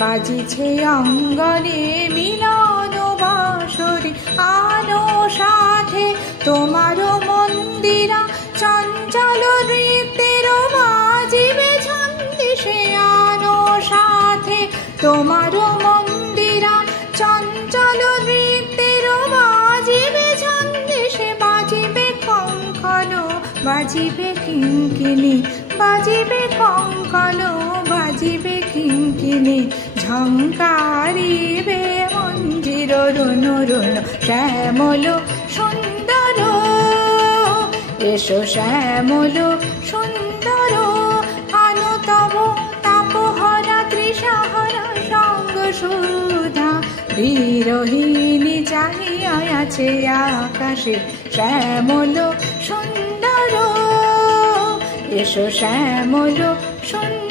বাজিছে অঙ্গনে মিলন বাঁশরি, আনো সাথে তোমার মন্দিরা চঞ্চল নৃত্যের বাজিবে ছন্দিসে, আনো সাথে তোমার মন্দিরা চঞ্চল নৃত্যের বাজিবে ছন্দিসে, বাজিবে কঙ্কন বাজিবে কিঙ্কিণী, বাজিবে কঙ্কন বাজিবে কিঙ্কিণী, ঝঙ্কারিবে মঞ্জির রুন রুন, শ্যামল সুন্দর এসো শ্যামল সুন্দর, আনো তব তাপহরা তৃষাহরা সঙ্গ সুধা, বিরহিণী চাহিয়া আছে আকাশে, শ্যামল সুন্দর এসো শ্যামল সুন্দর।